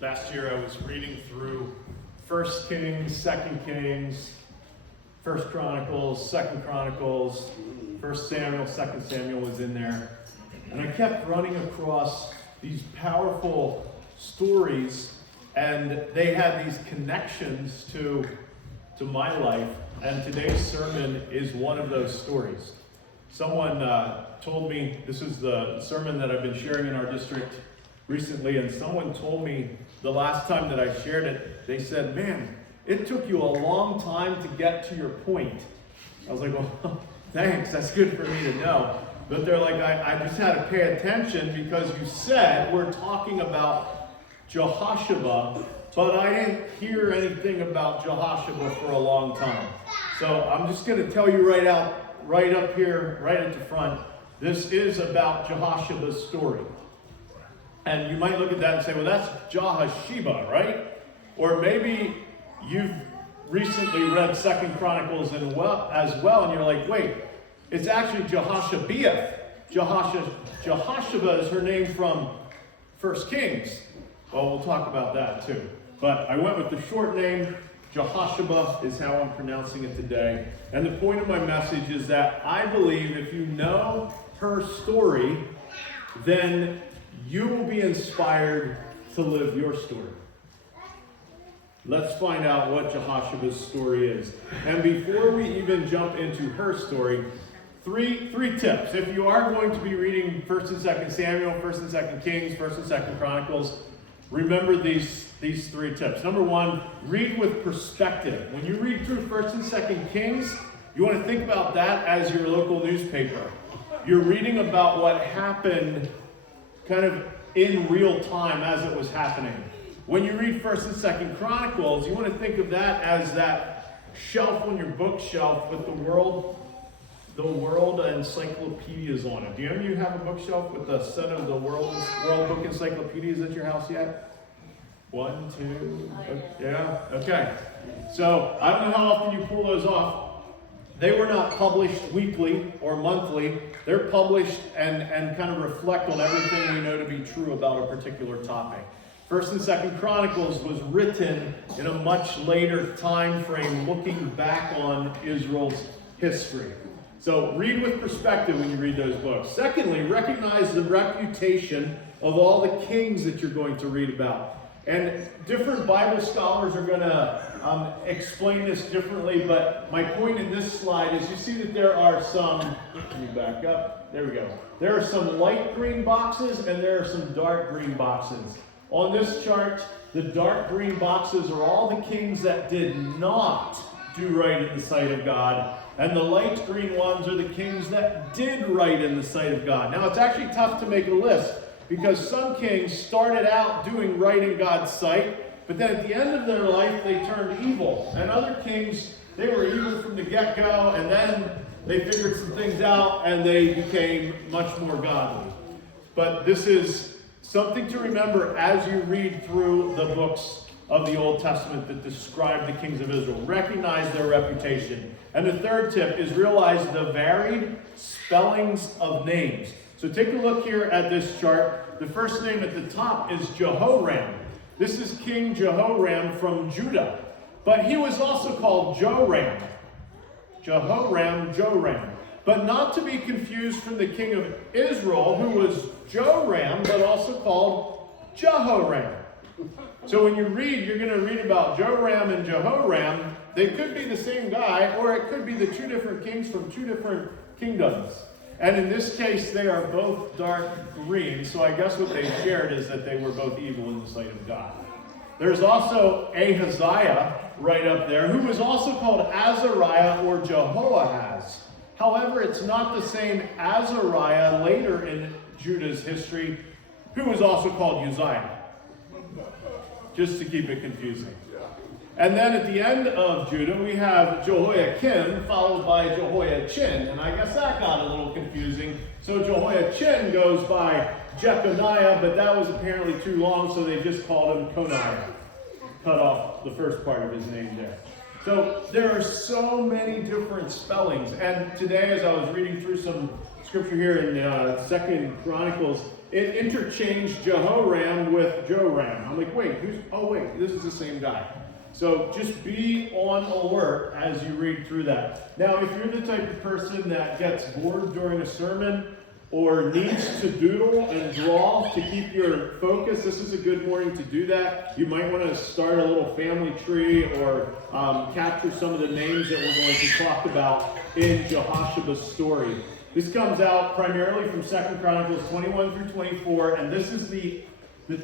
Last year I was reading through 1 Kings, 2 Kings, 1 Chronicles, 2 Chronicles, 1 Samuel, 2 Samuel was in there. And I kept running across these powerful stories, and they had these connections to my life. And today's sermon is one of those stories. Someone told me, this is the sermon that I've been sharing in our district recently, and someone told me the last time that I shared it, they said, man, it took you a long time to get to your point. I was like, well, thanks, that's good for me to know. But they're like, I just had to pay attention because you said we're talking about Jehoshaphat, but I didn't hear anything about Jehoshaphat for a long time. So I'm just going to tell you right up here, right at the front, this is about Jehoshaphat's story. And you might look at that and say, well, that's Jehoshaphat, right? Or maybe you've recently read 2 Chronicles as well, and you're like, wait, it's actually Jehoshaphat. Jehoshaphat is her name from 1 Kings. Well, we'll talk about that too. But I went with the short name. Jehoshaphat is how I'm pronouncing it today. And the point of my message is that I believe if you know her story, then you will be inspired to live your story. Let's find out what Jehoshaphat's story is. And before we even jump into her story, three tips. If you are going to be reading 1 and 2 Samuel, 1 and 2 Kings, 1 and 2 Chronicles, remember these three tips. Number one, read with perspective. When you read through 1 and 2 Kings, you want to think about that as your local newspaper. You're reading about what happened kind of in real time as it was happening. When you read 1 and 2 Chronicles, you want to think of that as that shelf on your bookshelf with the world encyclopedias on it. Do any of you have a bookshelf with a set of the world book encyclopedias at your house yet? 1, 2, yeah, okay. So I don't know how often you pull those off. They were not published weekly or monthly. They're published and kind of reflect on everything we know to be true about a particular topic. 1 and 2 Chronicles was written in a much later time frame, looking back on Israel's history. So read with perspective when you read those books. Secondly, recognize the reputation of all the kings that you're going to read about. And different Bible scholars are going to explain this differently, but my point in this slide is you see that there are some, let me back up, there we go. There are some light green boxes and there are some dark green boxes. On this chart, the dark green boxes are all the kings that did not do right in the sight of God, and the light green ones are the kings that did right in the sight of God. Now, it's actually tough to make a list, because some kings started out doing right in God's sight, but then at the end of their life, they turned evil. And other kings, they were evil from the get-go, and then they figured some things out, and they became much more godly. But this is something to remember as you read through the books of the Old Testament that describe the kings of Israel. Recognize their reputation. And the third tip is realize the varied spellings of names. So take a look here at this chart. The first name at the top is Jehoram. This is King Jehoram from Judah. But he was also called Joram. Joram. But not to be confused from the king of Israel, who was Joram, but also called Jehoram. So when you read, you're going to read about Joram and Jehoram. They could be the same guy, or it could be the two different kings from two different kingdoms. And in this case, they are both dark green. So I guess what they shared is that they were both evil in the sight of God. There's also Ahaziah right up there, who was also called Azariah or Jehoahaz. However, it's not the same Azariah later in Judah's history, who was also called Uzziah. Just to keep it confusing. And then at the end of Judah, we have Jehoiakim, followed by Jehoiachin. And I guess that got a little confusing. So Jehoiachin goes by Jeconiah, but that was apparently too long, so they just called him Coniah. Cut off the first part of his name there. So there are so many different spellings. And today, as I was reading through some scripture here in 2 Chronicles, it interchanged Jehoram with Joram. I'm like, wait, this is the same guy. So just be on alert as you read through that. Now, if you're the type of person that gets bored during a sermon or needs to doodle and draw to keep your focus, this is a good morning to do that. You might want to start a little family tree or capture some of the names that we're going to talk about in Jehoshaph's story. This comes out primarily from 2 Chronicles 21 through 24, and this is the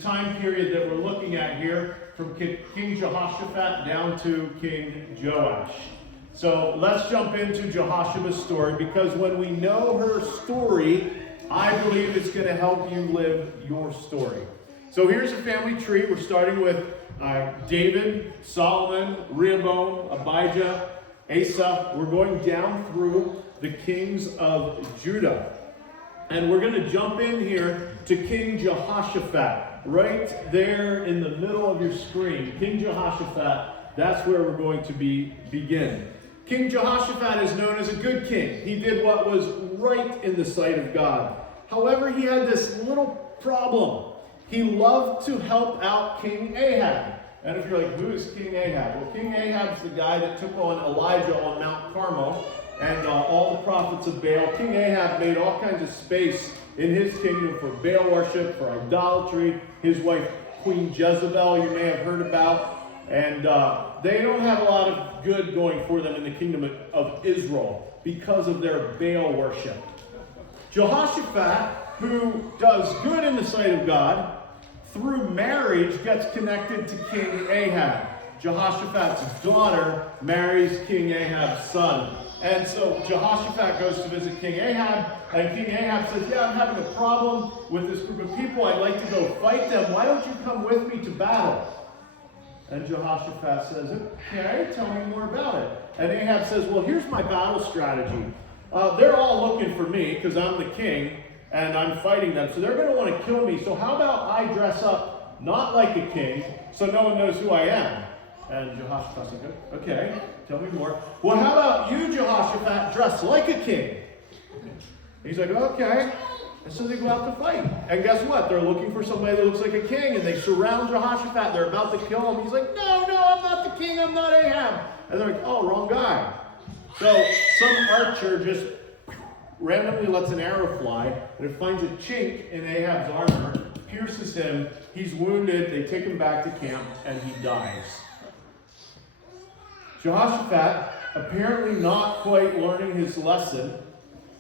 time period that we're looking at here, from King Jehoshaphat down to King Joash. So let's jump into Jehoshaph's story, because when we know her story, I believe it's going to help you live your story. So here's a family tree. We're starting with David, Solomon, Rehoboam, Abijah, Asa. We're going down through the kings of Judah. And we're going to jump in here to King Jehoshaphat. Right there in the middle of your screen, King Jehoshaphat, that's where we're going to begin. King Jehoshaphat is known as a good king. He did what was right in the sight of God. However, he had this little problem. He loved to help out King Ahab. And if you're like, who is King Ahab? Well, King Ahab's the guy that took on Elijah on Mount Carmel and all the prophets of Baal. King Ahab made all kinds of space in his kingdom for Baal worship, for idolatry. His wife, Queen Jezebel, you may have heard about. And they don't have a lot of good going for them in the kingdom of Israel because of their Baal worship. Jehoshaphat, who does good in the sight of God, through marriage gets connected to King Ahab. Jehoshaphat's daughter marries King Ahab's son. And so Jehoshaphat goes to visit King Ahab, and King Ahab says, yeah, I'm having a problem with this group of people. I'd like to go fight them. Why don't you come with me to battle? And Jehoshaphat says, okay, tell me more about it. And Ahab says, well, here's my battle strategy. They're all looking for me because I'm the king, and I'm fighting them. So they're going to want to kill me. So how about I dress up not like a king so no one knows who I am? And Jehoshaphat said, okay, tell me more. Well, how about you, Jehoshaphat, dress like a king? He's like, okay. And so they go out to fight. And guess what? They're looking for somebody that looks like a king, and they surround Jehoshaphat. They're about to kill him. He's like, no, I'm not the king. I'm not Ahab. And they're like, oh, wrong guy. So some archer just randomly lets an arrow fly, and it finds a chink in Ahab's armor, pierces him. He's wounded. They take him back to camp, and he dies. Jehoshaphat, apparently not quite learning his lesson,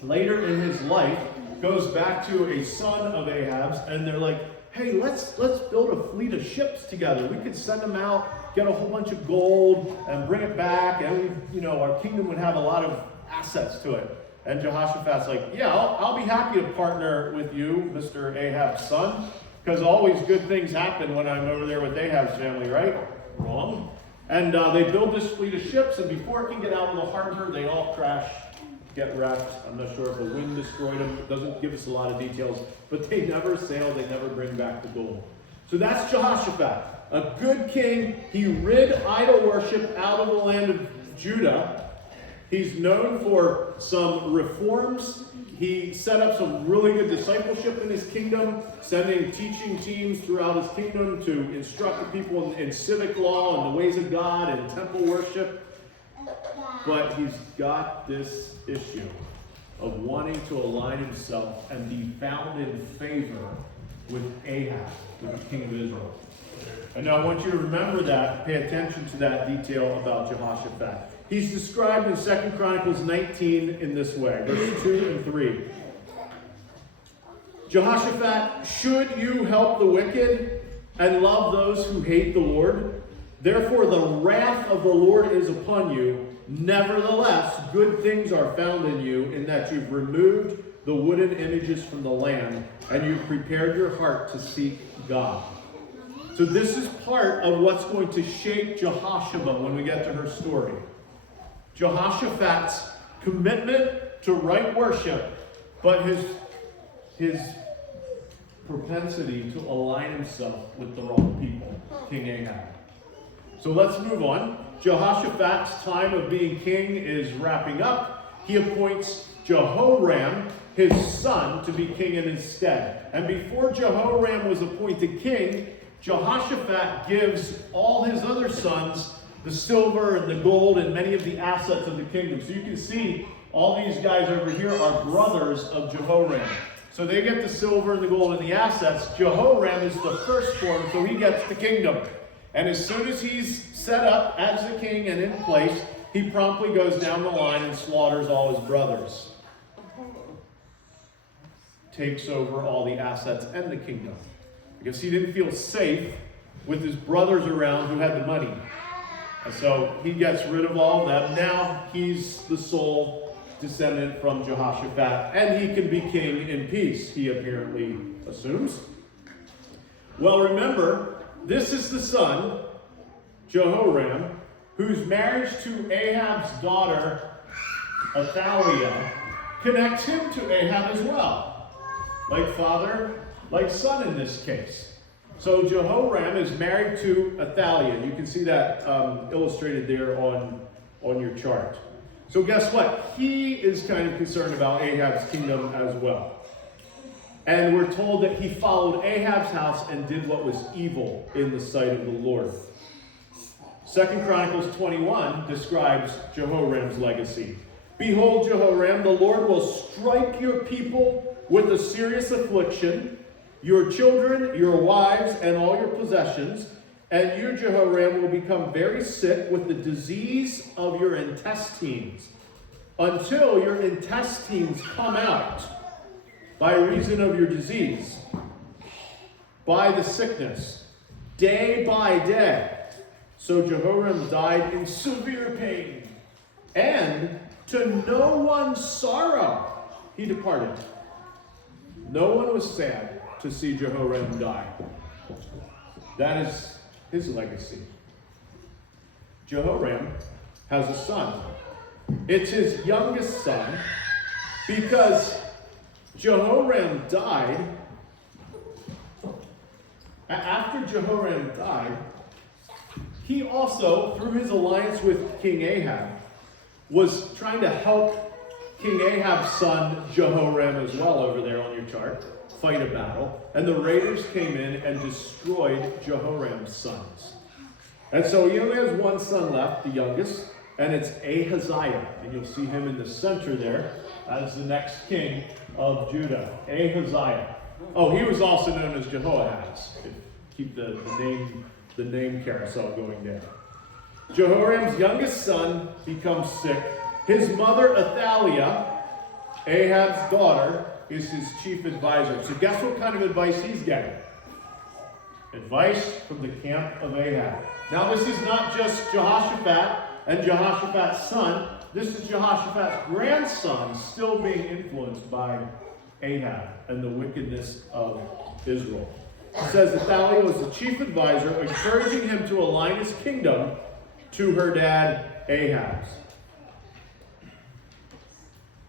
later in his life, goes back to a son of Ahab's, and they're like, hey, let's build a fleet of ships together. We could send them out, get a whole bunch of gold, and bring it back, and our kingdom would have a lot of assets to it. And Jehoshaphat's like, yeah, I'll be happy to partner with you, Mr. Ahab's son, because always good things happen when I'm over there with Ahab's family, right? Wrong. And they build this fleet of ships, and before it can get out of the harbor, they all crash, get wrecked. I'm not sure if the wind destroyed them. It doesn't give us a lot of details, but they never sail, they never bring back the gold. So that's Jehoshaphat, a good king. He rid idol worship out of the land of Judah. He's known for some reforms. He set up some really good discipleship in his kingdom, sending teaching teams throughout his kingdom to instruct the people in civic law and the ways of God and temple worship. But he's got this issue of wanting to align himself and be found in favor with Ahab, with the king of Israel. And now I want you to remember that, pay attention to that detail about Jehoshaphat. He's described in 2 Chronicles 19 in this way, verses 2 and 3. Jehoshaphat, should you help the wicked and love those who hate the Lord? Therefore the wrath of the Lord is upon you. Nevertheless, good things are found in you, in that you've removed the wooden images from the land, and you've prepared your heart to seek God. So this is part of what's going to shape Jehoshaphat when we get to her story. Jehoshaphat's commitment to right worship, but his propensity to align himself with the wrong people, King Ahab. So let's move on. Jehoshaphat's time of being king is wrapping up. He appoints Jehoram, his son, to be king in his stead. And before Jehoram was appointed king, Jehoshaphat gives all his other sons the silver and the gold and many of the assets of the kingdom. So you can see all these guys over here are brothers of Jehoram. So they get the silver and the gold and the assets. Jehoram is the firstborn, so he gets the kingdom. And as soon as he's set up as the king and in place, he promptly goes down the line and slaughters all his brothers. Takes over all the assets and the kingdom. Because he didn't feel safe with his brothers around who had the money. And so he gets rid of all of them. Now he's the sole descendant from Jehoshaphat, and he can be king in peace, he apparently assumes. Well, remember, this is the son, Jehoram, whose marriage to Ahab's daughter, Athaliah, connects him to Ahab as well. Like father, like son in this case. So Jehoram is married to Athaliah. You can see that illustrated there on your chart. So guess what? He is kind of concerned about Ahab's kingdom as well. And we're told that he followed Ahab's house and did what was evil in the sight of the Lord. 2 Chronicles 21 describes Jehoram's legacy. Behold, Jehoram, the Lord will strike your people with a serious affliction, your children, your wives, and all your possessions, and you, Jehoram, will become very sick with the disease of your intestines, until your intestines come out by reason of your disease, by the sickness, day by day. So Jehoram died in severe pain, and to no one's sorrow he departed. No one was sad to see Jehoram die. That is his legacy. Jehoram has a son. It's his youngest son because Jehoram died. After Jehoram died, he also, through his alliance with King Ahab, was trying to help King Ahab's son Jehoram as well over there on your chart, fight a battle. And the raiders came in and destroyed Jehoram's sons. And so he only has one son left, the youngest, and it's Ahaziah. And you'll see him in the center there as the next king of Judah, Ahaziah. Oh, he was also known as Jehoahaz. Keep the name carousel going there. Jehoram's youngest son becomes sick. His mother, Athaliah, Ahab's daughter, is his chief advisor. So guess what kind of advice he's getting? Advice from the camp of Ahab. Now this is not just Jehoshaphat and Jehoshaphat's son. This is Jehoshaphat's grandson still being influenced by Ahab and the wickedness of Israel. It says Athaliah was the chief advisor, encouraging him to align his kingdom to her dad Ahab's.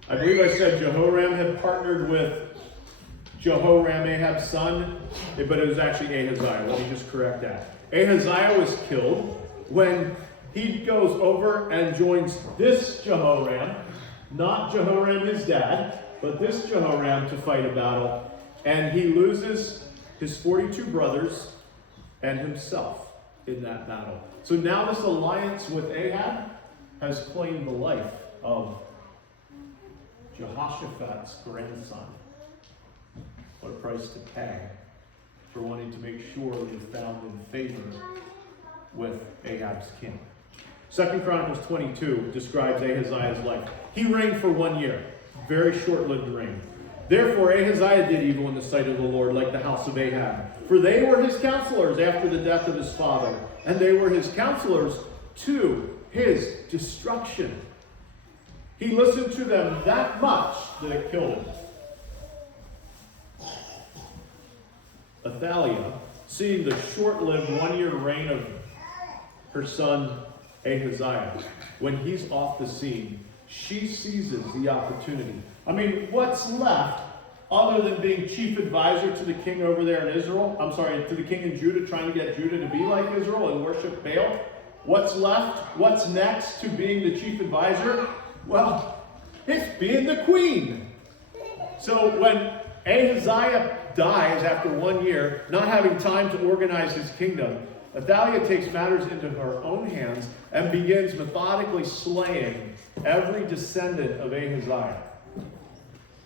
I believe I said Jehoram had partnered with Jehoram, Ahab's son, but it was actually Ahaziah. Let me just correct that. Ahaziah was killed when he goes over and joins this Jehoram, not Jehoram his dad, but this Jehoram to fight a battle, and he loses his 42 brothers and himself in that battle. So now this alliance with Ahab has claimed the life of Jehoshaphat's grandson. What a price to pay for wanting to make sure you're found in favor with Ahab's king. 2 Chronicles 22 describes Ahaziah's life. He reigned for 1 year, very short-lived reign. Therefore Ahaziah did evil in the sight of the Lord, like the house of Ahab. For they were his counselors after the death of his father, and they were his counselors to his destruction. He listened to them that much that it killed him. Athaliah, seeing the short-lived 1 year reign of her son Ahaziah, when he's off the scene, she seizes the opportunity. I mean, what's left other than being chief advisor to the king over there in Israel? I'm sorry, to the king in Judah, trying to get Judah to be like Israel and worship Baal? What's left? What's next to being the chief advisor? Well, it's being the queen. So when Ahaziah dies after 1 year, not having time to organize his kingdom, Athaliah takes matters into her own hands and begins methodically slaying every descendant of Ahaziah.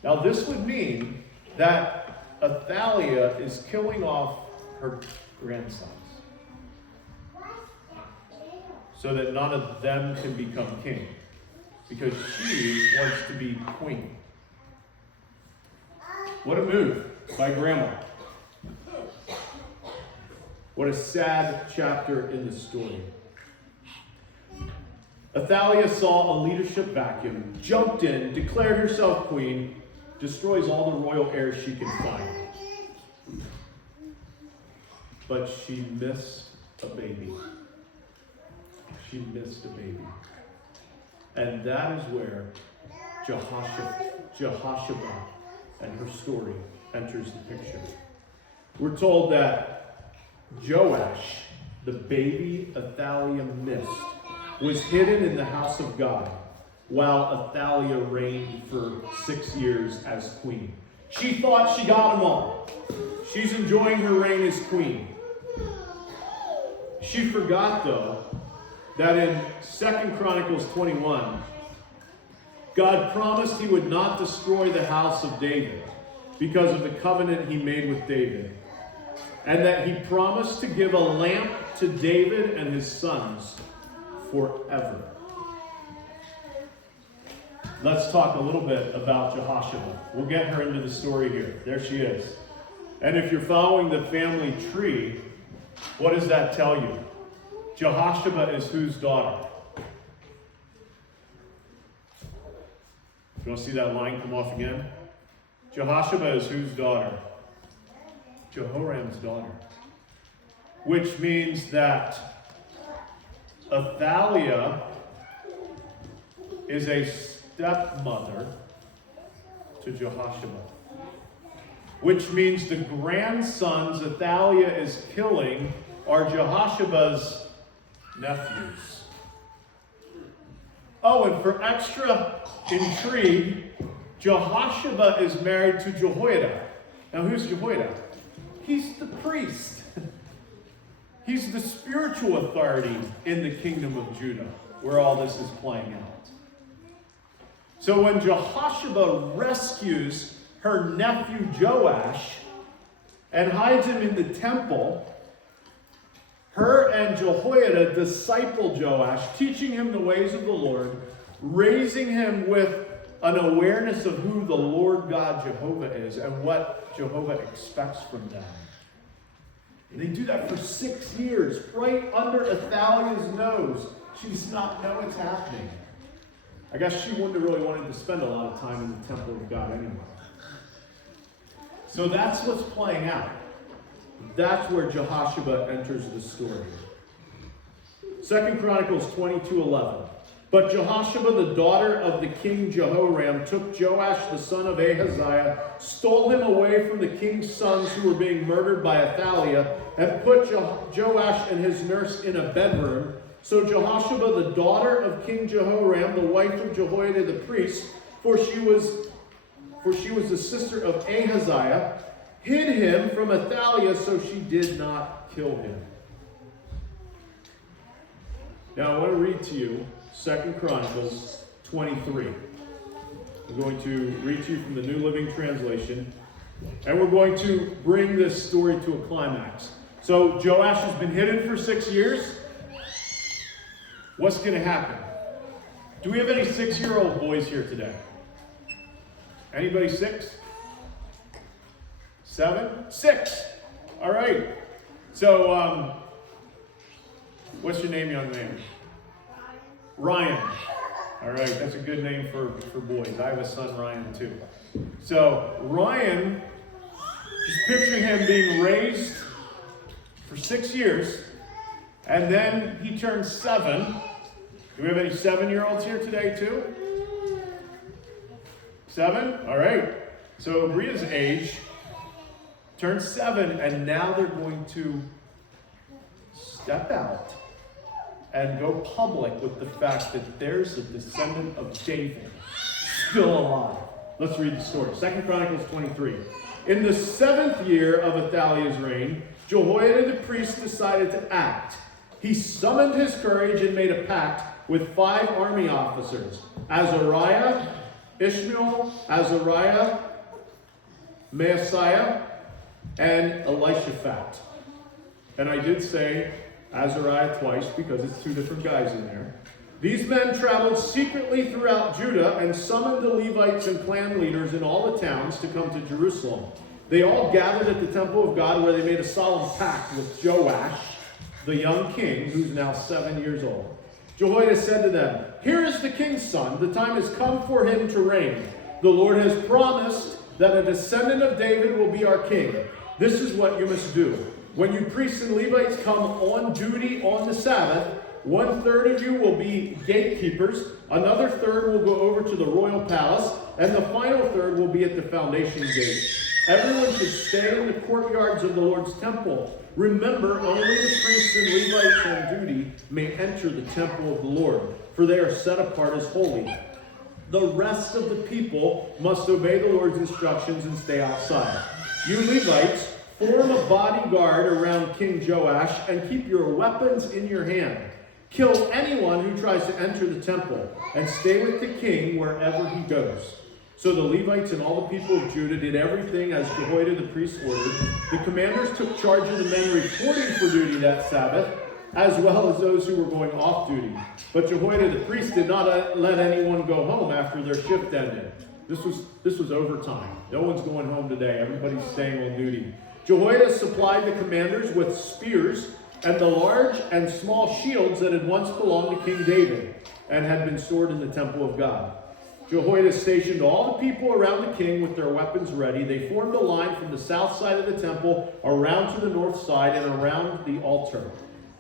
Now this would mean that Athaliah is killing off her grandsons so that none of them can become king, because she wants to be queen. What a move by grandma. What a sad chapter in the story. Athaliah saw a leadership vacuum, jumped in, declared herself queen, destroys all the royal heirs she can find. But she missed a baby. She missed a baby. And that is where Jehoshaphat and her story enters the picture. We're told that Joash, the baby Athaliah missed, was hidden in the house of God while Athaliah reigned for 6 years as queen. She thought she got them all. She's enjoying her reign as queen. She forgot, though, that in 2 Chronicles 21, God promised he would not destroy the house of David because of the covenant he made with David, and that he promised to give a lamp to David and his sons forever. Let's talk a little bit about Jehoshaphat. We'll get her into the story here. There she is. And if you're following the family tree, what does that tell you? Jehoshaphat is whose daughter? You want to see that line come off again? Jehoshaphat is whose daughter? Jehoram's daughter. Which means that Athaliah is a stepmother to Jehoshaphat. Which means the grandsons Athaliah is killing are Jehoshaphat's nephews. Oh, and for extra intrigue, Jehoshaphat is married to Jehoiada. Now, who's Jehoiada? He's the priest. He's the spiritual authority in the kingdom of Judah, where all this is playing out. So when Jehoshaphat rescues her nephew Joash and hides him in the temple, her and Jehoiada disciple Joash, teaching him the ways of the Lord, raising him with an awareness of who the Lord God Jehovah is and what Jehovah expects from them. And they do that for 6 years, right under Athaliah's nose. She does not know it's happening. I guess she wouldn't have really wanted to spend a lot of time in the temple of God anyway. So that's what's playing out. That's where Jehoshaphat enters the story. 2 Chronicles 22:11. But Jehoshaphat, the daughter of the king Jehoram, took Joash the son of Ahaziah, stole him away from the king's sons who were being murdered by Athaliah, and put Joash and his nurse in a bedroom. So Jehoshaphat, the daughter of King Jehoram, the wife of Jehoiada the priest, for she was the sister of Ahaziah, hid him from Athaliah so she did not kill him. Now I want to read to you 2 Chronicles 23. I'm going to read to you from the New Living Translation, and we're going to bring this story to a climax. So Joash has been hidden for 6 years. What's going to happen? Do we have any 6-year-old boys here today? Anybody 6? 7? 6. All right. So, what's your name, young man? Ryan. All right, that's a good name for boys. I have a son, Ryan, too. So, Ryan, just picturing him being raised for 6 years, and then he turns 7. Do we have any 7-year-olds here today, too? 7? All right. So, Bria's age turns 7, and now they're going to step out and go public with the fact that there's a descendant of David still alive. Let's read the story. 2 Chronicles 23. In the 7th year of Athaliah's reign, Jehoiada the priest decided to act. He summoned his courage and made a pact with 5 army officers: Azariah, Ishmael, Azariah, Maaseiah, and Elishaphat. And I did say Azariah twice because it's 2 different guys in there. These men traveled secretly throughout Judah and summoned the Levites and clan leaders in all the towns to come to Jerusalem. They all gathered at the temple of God, where they made a solemn pact with Joash, the young king, who's now 7 years old. Jehoiada said to them, "Here is the king's son. The time has come for him to reign. The Lord has promised that a descendant of David will be our king. This is what you must do. When you priests and Levites come on duty on the Sabbath, 1/3 of you will be gatekeepers, another third will go over to the royal palace, and the final third will be at the foundation gate. Everyone should stay in the courtyards of the Lord's temple. Remember, only the priests and Levites on duty may enter the temple of the Lord, for they are set apart as holy. The rest of the people must obey the Lord's instructions and stay outside. You Levites, form a bodyguard around King Joash and keep your weapons in your hand. Kill anyone who tries to enter the temple, and stay with the king wherever he goes." So the Levites and all the people of Judah did everything as Jehoiada the priest ordered. The commanders took charge of the men reporting for duty that Sabbath, as well as those who were going off duty. But Jehoiada the priest did not let anyone go home after their shift ended. This was overtime. No one's going home today. Everybody's staying on duty. Jehoiada supplied the commanders with spears and the large and small shields that had once belonged to King David and had been stored in the temple of God. Jehoiada stationed all the people around the king with their weapons ready. They formed a line from the south side of the temple around to the north side and around the altar.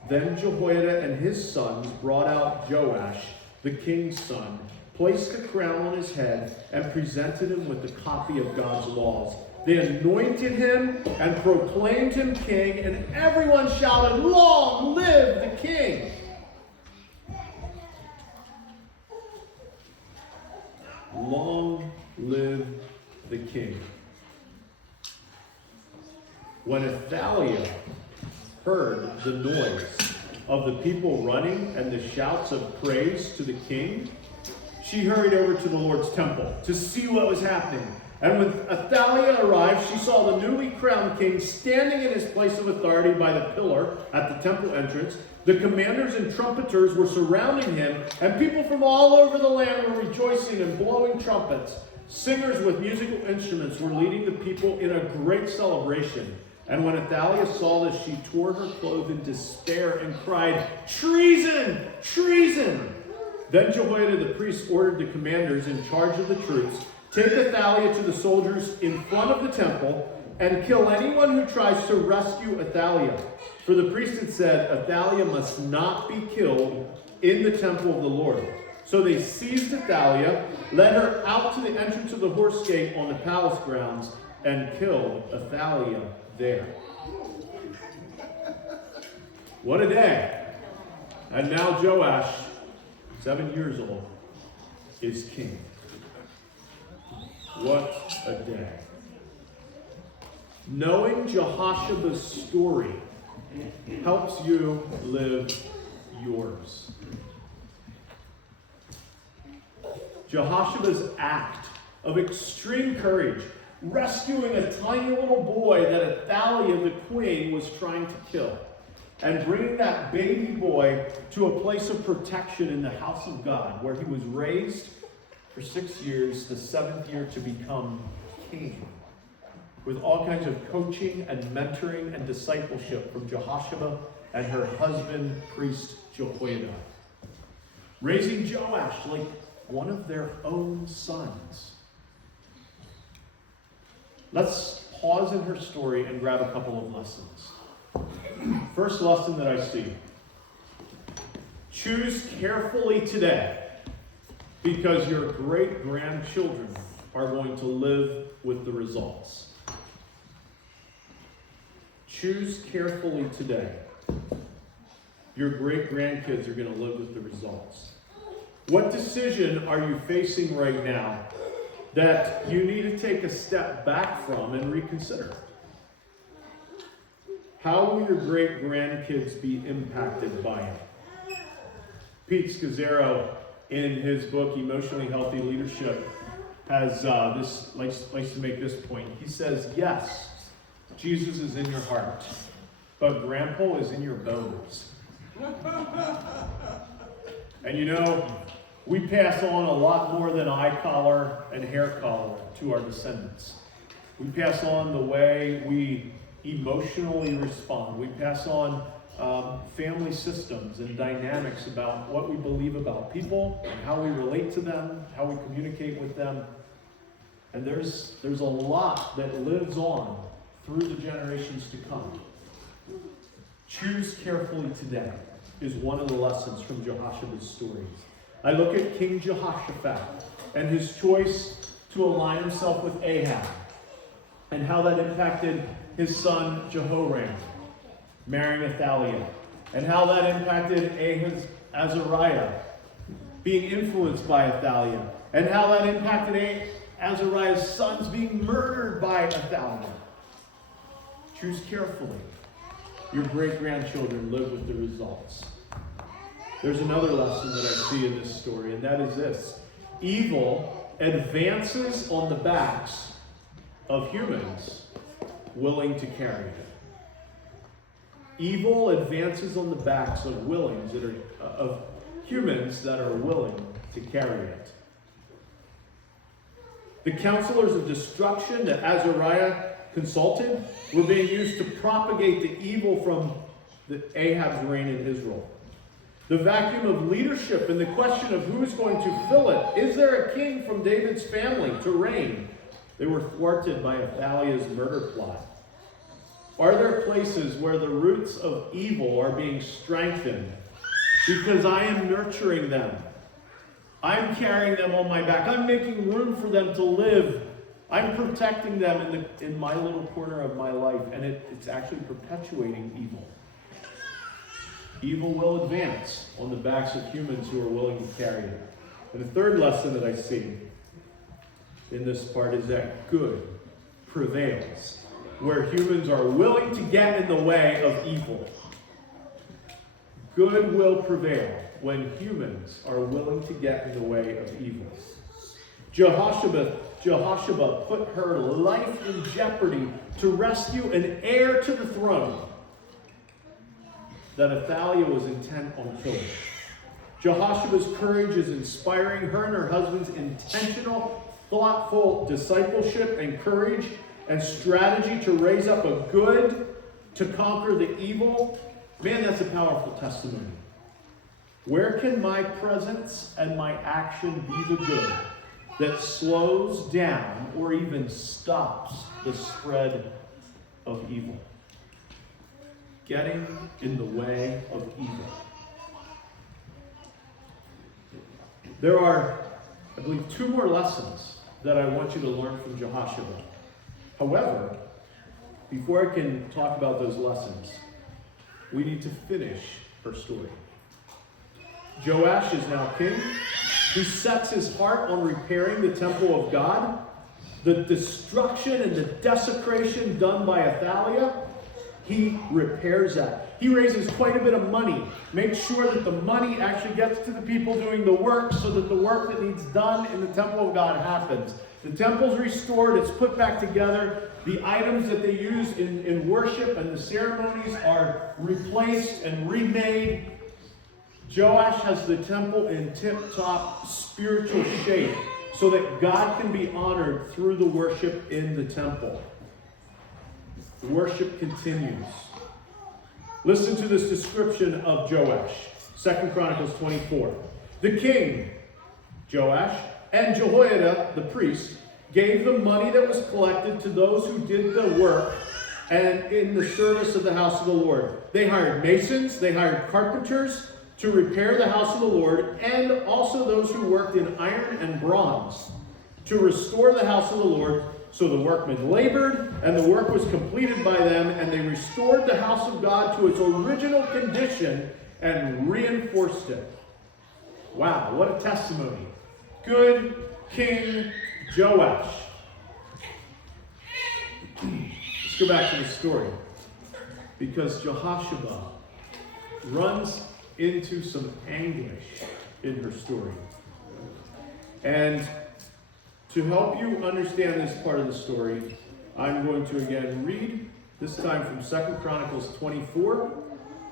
Then Jehoiada and his sons brought out Joash, the king's son, placed a crown on his head, and presented him with a copy of God's laws. They anointed him and proclaimed him king, and everyone shouted, "Long live the king!" Long live the king. When Athaliah heard the noise of the people running and the shouts of praise to the king, she hurried over to the Lord's temple to see what was happening. And when Athaliah arrived, she saw the newly crowned king standing in his place of authority by the pillar at the temple entrance. The commanders and trumpeters were surrounding him, and people from all over the land were rejoicing and blowing trumpets. Singers with musical instruments were leading the people in a great celebration. And when Athaliah saw this, she tore her clothes in despair and cried, "Treason! Treason!" Then Jehoiada the priest ordered the commanders in charge of the troops, "Take Athaliah to the soldiers in front of the temple and kill anyone who tries to rescue Athaliah." For the priest had said, "Athaliah must not be killed in the temple of the Lord." So they seized Athaliah, led her out to the entrance of the horse gate on the palace grounds, and killed Athaliah there. What a day. And now Joash, 7 years old, is king. What a day. Knowing Jehoshaphat's story helps you live yours. Jehoshaphat's act of extreme courage, rescuing a tiny little boy that Athaliah the queen was trying to kill, and bringing that baby boy to a place of protection in the house of God, where he was raised for 6 years, the 7th year to become king, with all kinds of coaching and mentoring and discipleship from Jehoshaphat and her husband, priest Jehoiada. Raising Joash like one of their own sons. Let's pause in her story and grab a couple of lessons. First lesson that I see. Choose carefully today, because your great-grandchildren are going to live with the results. Choose carefully today, your great-grandkids are going to live with the results. What decision are you facing right now that you need to take a step back from and reconsider? How will your great-grandkids be impacted by it? Pete Scazzaro, in his book, Emotionally Healthy Leadership, has likes to make this point. He says, yes, Jesus is in your heart, but Grandpa is in your bones. And you know, we pass on a lot more than eye collar and hair collar to our descendants. We pass on the way we emotionally respond. We pass on family systems and dynamics about what we believe about people and how we relate to them, how we communicate with them. And there's a lot that lives on through the generations to come. Choose carefully today is one of the lessons from Jehoshaph's story. I look at King Jehoshaphat and his choice to align himself with Ahab and how that impacted his son Jehoram marrying Athaliah, and how that impacted Azariah being influenced by Athaliah, and how that impacted Azariah's sons being murdered by Athaliah. Choose carefully. Your great-grandchildren live with the results. There's another lesson that I see in this story, and that is this. Evil advances on the backs of humans willing to carry it. Evil advances on the backs of humans that are willing to carry it. The counselors of destruction that Azariah consulted were being used to propagate the evil from Ahab's reign in Israel. The vacuum of leadership and the question of who is going to fill it. Is there a king from David's family to reign? They were thwarted by Athaliah's murder plot. Are there places where the roots of evil are being strengthened because I am nurturing them? I'm carrying them on my back. I'm making room for them to live. I'm protecting them in my little corner of my life, and it's actually perpetuating evil. Evil will advance on the backs of humans who are willing to carry it. And the third lesson that I see in this part is that good prevails where humans are willing to get in the way of evil. Good will prevail when humans are willing to get in the way of evil. Jehoshaphat put her life in jeopardy to rescue an heir to the throne that Athaliah was intent on killing. Jehoshaphat's courage is inspiring. Her and her husband's intentional, thoughtful discipleship and courage and strategy to raise up a good to conquer the evil. Man, that's a powerful testimony. Where can my presence and my action be the good that slows down or even stops the spread of evil? Getting in the way of evil. There are, I believe, 2 more lessons that I want you to learn from Jehoshaphat. However, before I can talk about those lessons, we need to finish her story. Joash is now king. He sets his heart on repairing the temple of God. The destruction and the desecration done by Athaliah, he repairs that. He raises quite a bit of money, makes sure that the money actually gets to the people doing the work so that the work that needs done in the temple of God happens. The temple's restored, it's put back together. The items that they use in worship and the ceremonies are replaced and remade. Joash has the temple in tip-top spiritual shape so that God can be honored through the worship in the temple. The worship continues. Listen to this description of Joash. 2 Chronicles 24. The king, Joash, and Jehoiada, the priest, gave the money that was collected to those who did the work and in the service of the house of the Lord. They hired masons, they hired carpenters to repair the house of the Lord, and also those who worked in iron and bronze to restore the house of the Lord. So the workmen labored, and the work was completed by them, and they restored the house of God to its original condition and reinforced it. Wow, what a testimony. Good King Joash. Let's go back to the story. Because Jehoshaphat runs into some anguish in her story. And to help you understand this part of the story, I'm going to again read, this time from 2 Chronicles 24,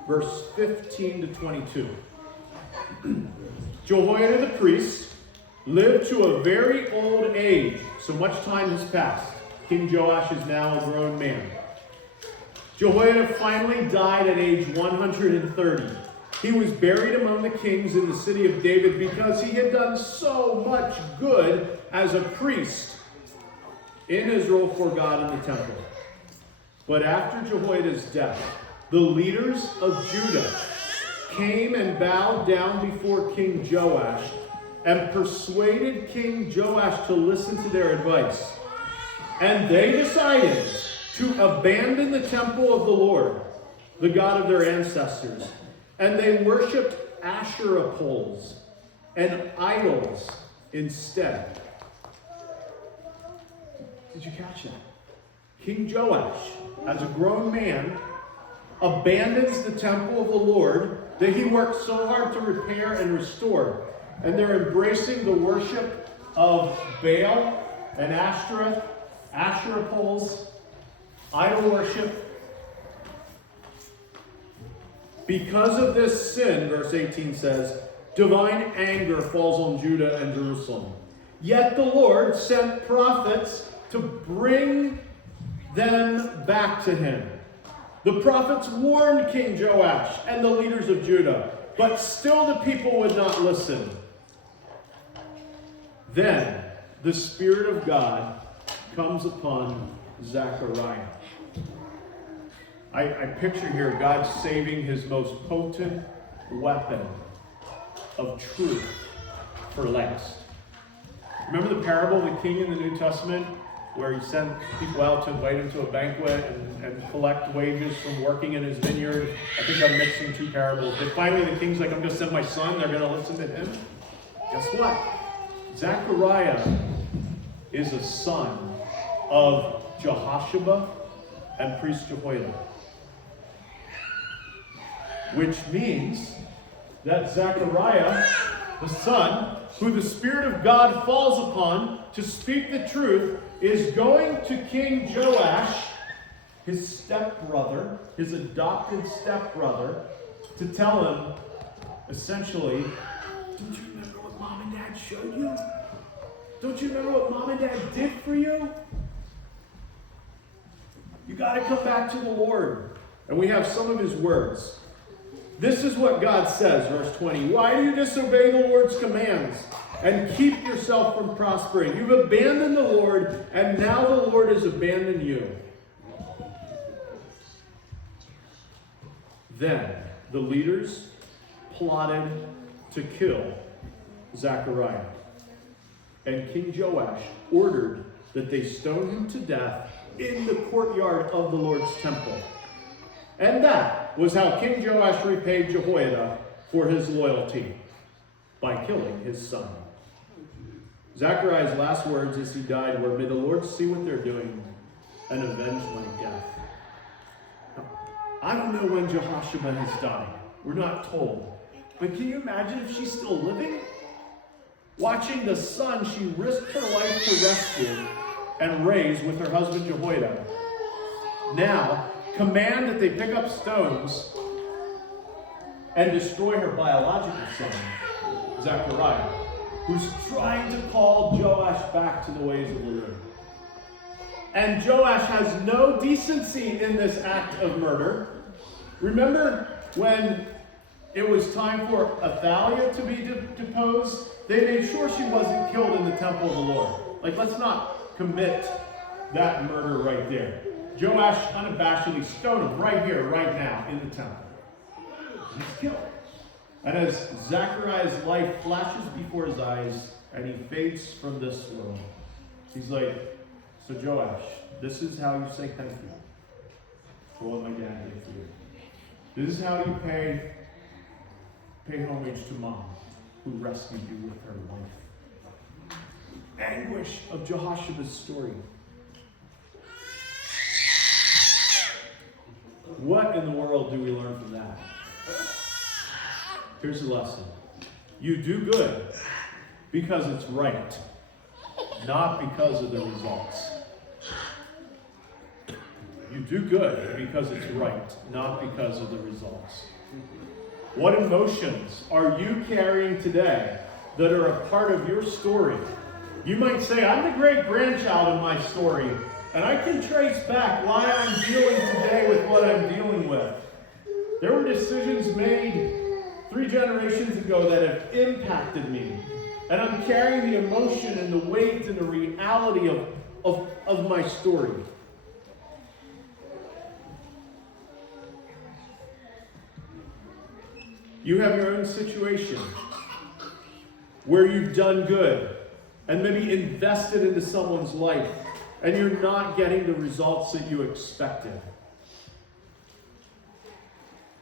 verse 15 to 22. Jehoiada the priest lived to a very old age, so much time has passed. King Joash is now a grown man. Jehoiada finally died at age 130. He was buried among the kings in the city of David because he had done so much good as a priest in Israel for God in the temple. But after Jehoiada's death, the leaders of Judah came and bowed down before King Joash and persuaded King Joash to listen to their advice. And they decided to abandon the temple of the Lord, the God of their ancestors. And they worshipped Asherah poles and idols instead. Did you catch that? King Joash, as a grown man, abandons the temple of the Lord that he worked so hard to repair and restore. And they're embracing the worship of Baal and Ashtoreth, Asherah poles, idol worship. Because of this sin, verse 18 says, divine anger falls on Judah and Jerusalem. Yet the Lord sent prophets to bring them back to him. The prophets warned King Joash and the leaders of Judah, but still the people would not listen. Then the Spirit of God comes upon Zechariah. I picture here God saving his most potent weapon of truth for last. Remember the parable of the king in the New Testament where he sent people out to invite him to a banquet and collect wages from working in his vineyard? I think I'm mixing two parables. But finally the king's like, I'm going to send my son. They're going to listen to him. Guess what? Zechariah is a son of Jehoshaphat and priest Jehoiada. Which means that Zechariah, the son, who the Spirit of God falls upon to speak the truth, is going to King Joash, his stepbrother, his adopted stepbrother, to tell him, essentially, don't you remember what Mom and Dad showed you? Don't you remember what Mom and Dad did for you? You got to come back to the Lord. And we have some of his words. This is what God says, verse 20. Why do you disobey the Lord's commands and keep yourself from prospering? You've abandoned the Lord, and now the Lord has abandoned you. Then the leaders plotted to kill Zechariah. And King Joash ordered that they stone him to death in the courtyard of the Lord's temple. And that was how King Joash repaid Jehoiada for his loyalty, by killing his son. Zechariah's last words as he died were, may the Lord see what they're doing and avenge my death. Now, I don't know when Jehoshaphat has died. We're not told. But can you imagine if she's still living? Watching the son she risked her life to rescue and raise with her husband Jehoiada. Now, command that they pick up stones and destroy her biological son, Zechariah, who's trying to call Joash back to the ways of the Lord. And Joash has no decency in this act of murder. Remember when it was time for Athaliah to be deposed? They made sure she wasn't killed in the temple of the Lord. Like, let's not commit that murder right there. Joash unabashedly stoned him right here, right now, in the temple. He's killed. And as Zechariah's life flashes before his eyes and he fades from this world, he's like, so Joash, this is how you say thank you for what my dad did for you. This is how you pay Pay homage to Mom, who rescued you with her life. Anguish of Jehoshaph's story. What in the world do we learn from that? Here's the lesson. You do good because it's right, not because of the results. You do good because it's right, not because of the results. What emotions are you carrying today that are a part of your story? You might say, I'm the great-grandchild in my story, and I can trace back why I'm dealing today with what I'm dealing with. There were decisions made 3 generations ago that have impacted me, and I'm carrying the emotion and the weight and the reality of my story. You have your own situation where you've done good and maybe invested into someone's life, and you're not getting the results that you expected.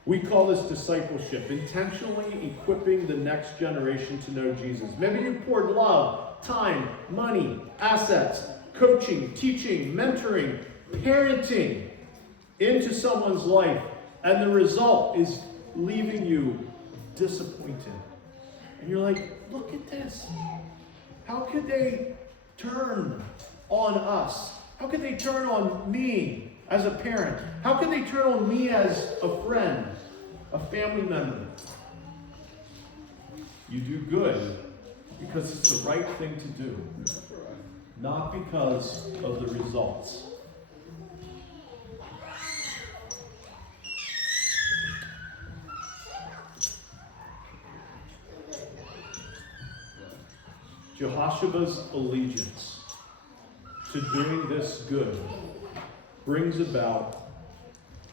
We call this discipleship, intentionally equipping the next generation to know Jesus. Maybe you poured love, time, money, assets, coaching, teaching, mentoring, parenting into someone's life, and the result is leaving you disappointed. And you're like, look at this. How could they turn on us? How could they turn on me as a parent? How could they turn on me as a friend, a family member? You do good because it's the right thing to do, not because of the results. Jehoshaph's allegiance to doing this good brings about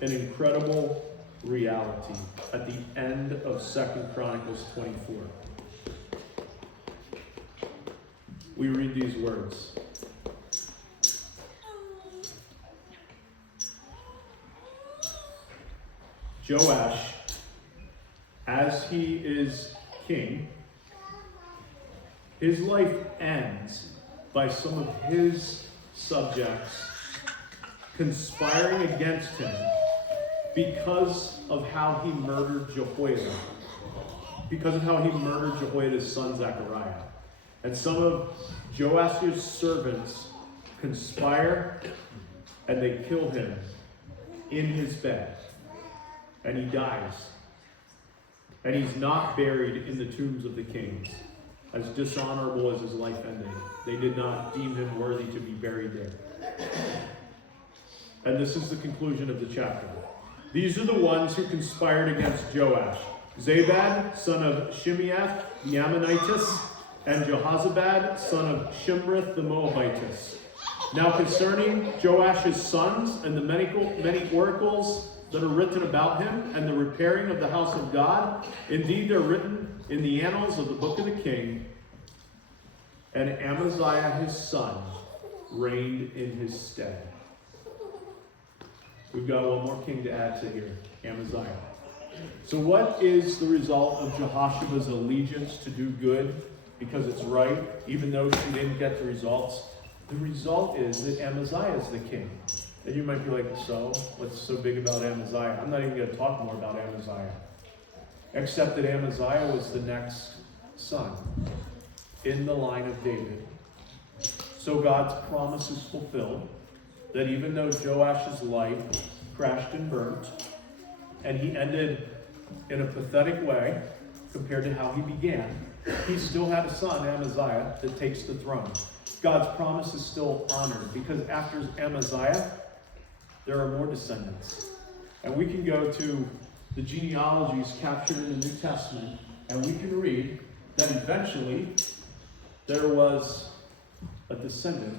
an incredible reality at the end of 2 Chronicles 24. We read these words. Joash, as he is king, his life ends by some of his subjects conspiring against him because of how he murdered Jehoiada. Because of how he murdered Jehoiada's son Zechariah. And some of Joash's servants conspire and they kill him in his bed. And he dies. And he's not buried in the tombs of the kings. As dishonorable as his life ended, they did not deem him worthy to be buried there. And this is the conclusion of the chapter. These are the ones who conspired against Joash: Zabad, son of Shimeath, the Ammonitess, and Jehozabad, son of Shimrith, the Moabitess. Now concerning Joash's sons and the many oracles that are written about him and the repairing of the house of God, indeed they're written in the annals of the book of the king. And Amaziah his son reigned in his stead. We've got one more king to add to here, Amaziah. So what is the result of Jehoshaph's allegiance to do good because it's right, even though she didn't get the results? The result is that Amaziah is the king. And you might be like, so? What's so big about Amaziah? I'm not even going to talk more about Amaziah. Except that Amaziah was the next son in the line of David. So God's promise is fulfilled, that even though Joash's life crashed and burnt, and he ended in a pathetic way compared to how he began, he still had a son, Amaziah, that takes the throne. God's promise is still honored, because after Amaziah, there are more descendants. And we can go to the genealogies captured in the New Testament, and we can read that eventually there was a descendant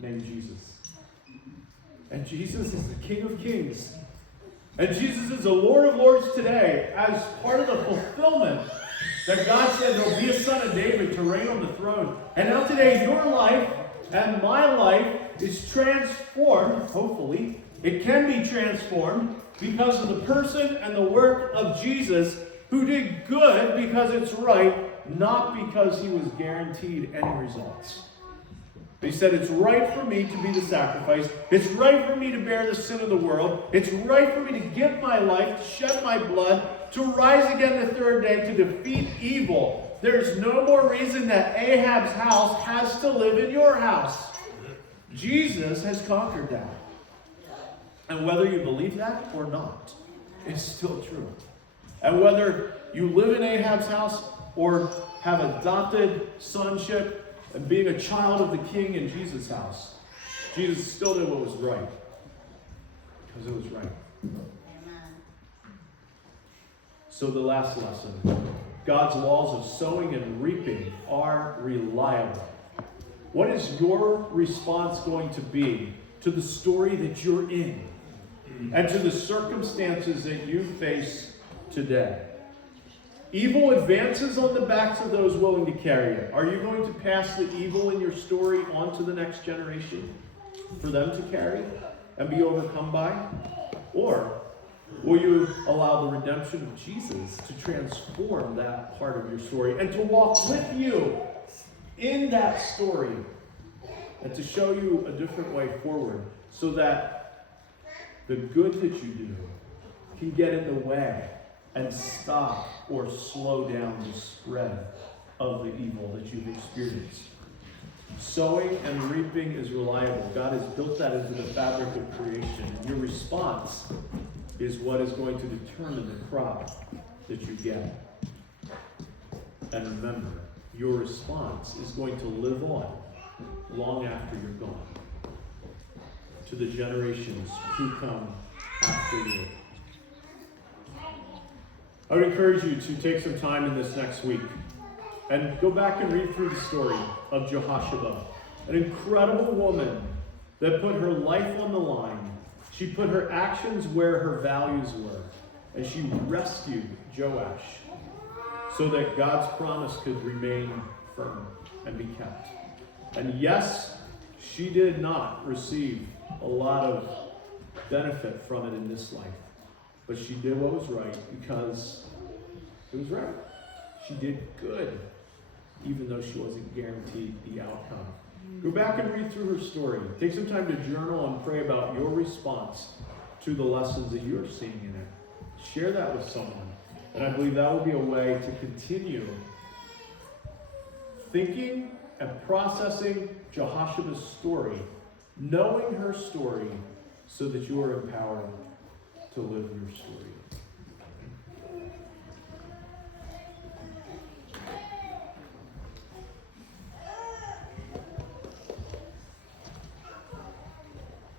named Jesus. And Jesus is the King of Kings. And Jesus is the Lord of Lords today, as part of the fulfillment that God said there'll be a son of David to reign on the throne. And now today, your life and my life is transformed, hopefully. It can be transformed because of the person and the work of Jesus who did good because it's right, not because he was guaranteed any results. He said, it's right for me to be the sacrifice. It's right for me to bear the sin of the world. It's right for me to give my life, to shed my blood, to rise again the third day, to defeat evil. There's no more reason that Ahab's house has to live in your house. Jesus has conquered that. And whether you believe that or not, it's still true. And whether you live in Ahab's house or have adopted sonship and being a child of the king in Jesus' house, Jesus still did what was right. Because it was right. So the last lesson. God's laws of sowing and reaping are reliable. What is your response going to be to the story that you're in and to the circumstances that you face today? Evil advances on the backs of those willing to carry it. Are you going to pass the evil in your story on to the next generation for them to carry and be overcome by? Or will you allow the redemption of Jesus to transform that part of your story and to walk with you in that story and to show you a different way forward so that the good that you do can get in the way and stop or slow down the spread of the evil that you've experienced? Sowing and reaping is reliable. God has built that into the fabric of creation. And your response is what is going to determine the crop that you get. And remember, your response is going to live on long after you're gone to the generations who come after you. I would encourage you to take some time in this next week and go back and read through the story of Jehoshaphat, an incredible woman that put her life on the line. She put her actions where her values were, and she rescued Joash so that God's promise could remain firm and be kept. And yes, she did not receive a lot of benefit from it in this life, but she did what was right because it was right. She did good, even though she wasn't guaranteed the outcome. Go back and read through her story. Take some time to journal and pray about your response to the lessons that you're seeing in it. Share that with someone. And I believe that will be a way to continue thinking and processing Jehoshaphat's story, knowing her story, so that you are empowered to live your story.